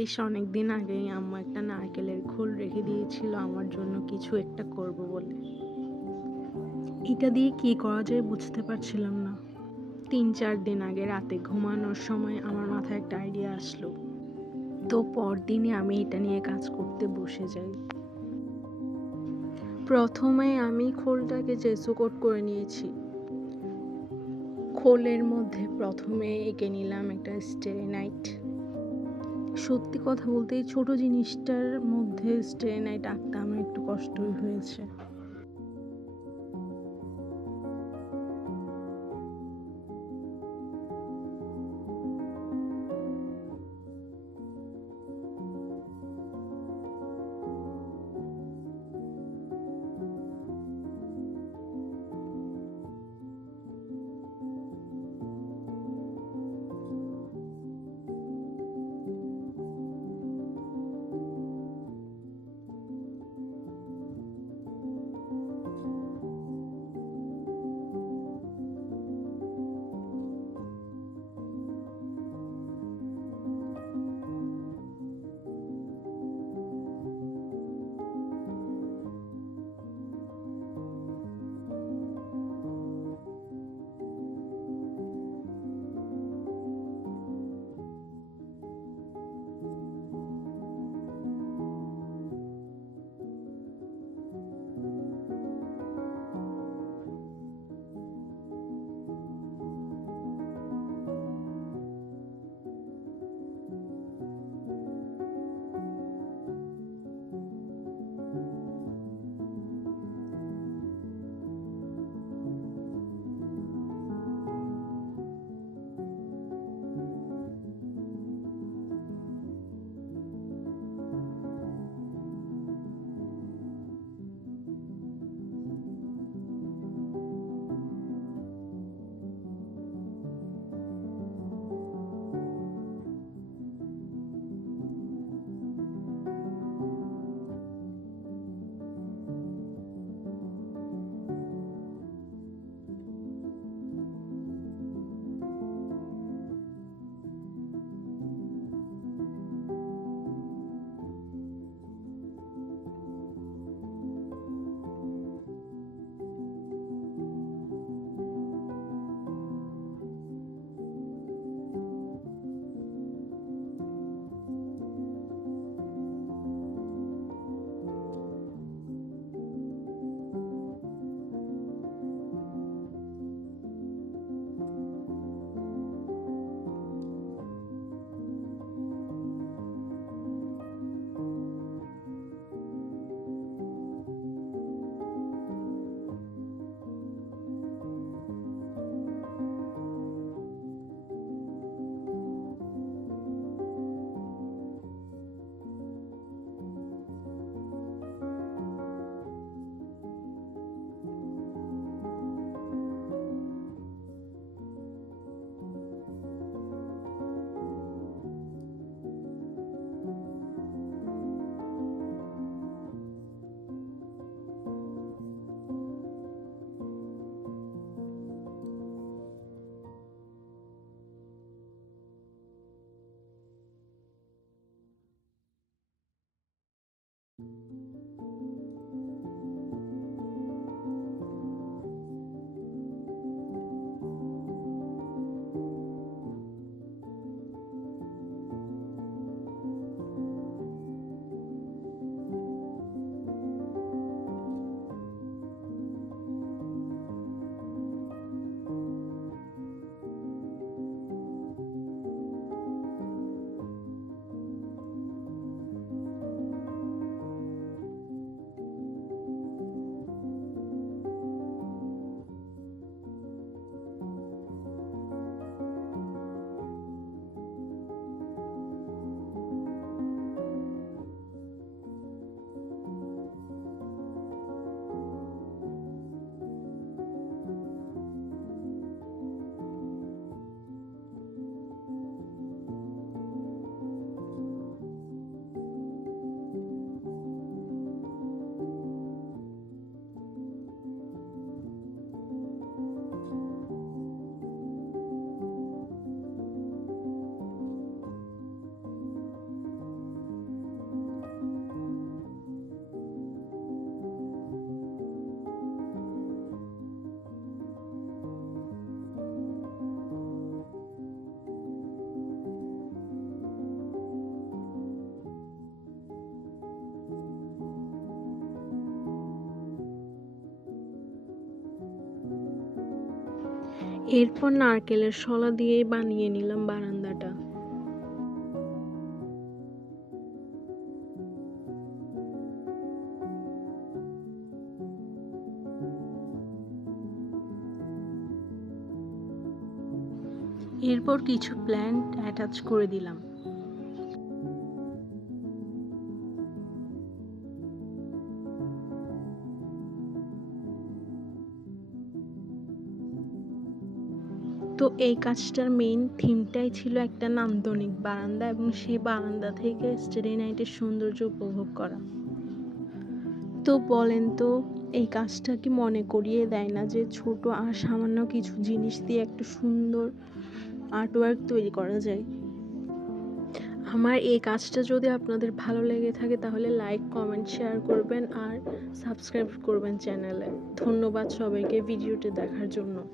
বেশ অনেকদিন আগেই আম্মু একটা নারকেলের খোল রেখে দিয়েছিল আমার জন্য কিছু একটা করব বলে। এটা দিয়ে কি করা যায় বুঝতে পারছিলাম না। ৩-৪ দিন আগে রাতে ঘুমানোর সময় আমার মাথায় একটা আইডিয়া আসলো। তো পরদিনই আমি এটা নিয়ে কাজ করতে বসে যাই। প্রথমে আমি খোলটাকে জেসু কোট করে নিয়েছি। খোলের মধ্যে প্রথমে এঁকে নিলাম একটা স্টারি নাইট। সত্যি কথা বলতে এই ছোট জিনিসটার মধ্যে স্টারি নাইট আঁকতে আমার একটু কষ্টই হয়েছে। এরপর নারকেলের শলা দিয়েই বানিয়ে নিলাম বারান্দাটা। এরপর কিছু প্ল্যান্ট অ্যাটাচ করে দিলাম। তো এই কাজটার মেইন থিমটাই ছিল একটা নান্দনিক বারান্দা এবং সেই বারান্দা থেকে স্টারি নাইটের সৌন্দর্য উপভোগ করা। তো বলেন তো, এই কাজটা কি মনে করিয়ে দেয় না যে ছোট আর সামান্য কিছু জিনিস দিয়ে একটা সুন্দর আর্টওয়ার্ক তৈরি করা যায়? আমার এই কাজটা যদি আপনাদের ভালো লেগে থাকে তাহলে লাইক, কমেন্ট, শেয়ার করবেন আর সাবস্ক্রাইব করবেন চ্যানেলে। ধন্যবাদ সবাইকে ভিডিওটি দেখার জন্য।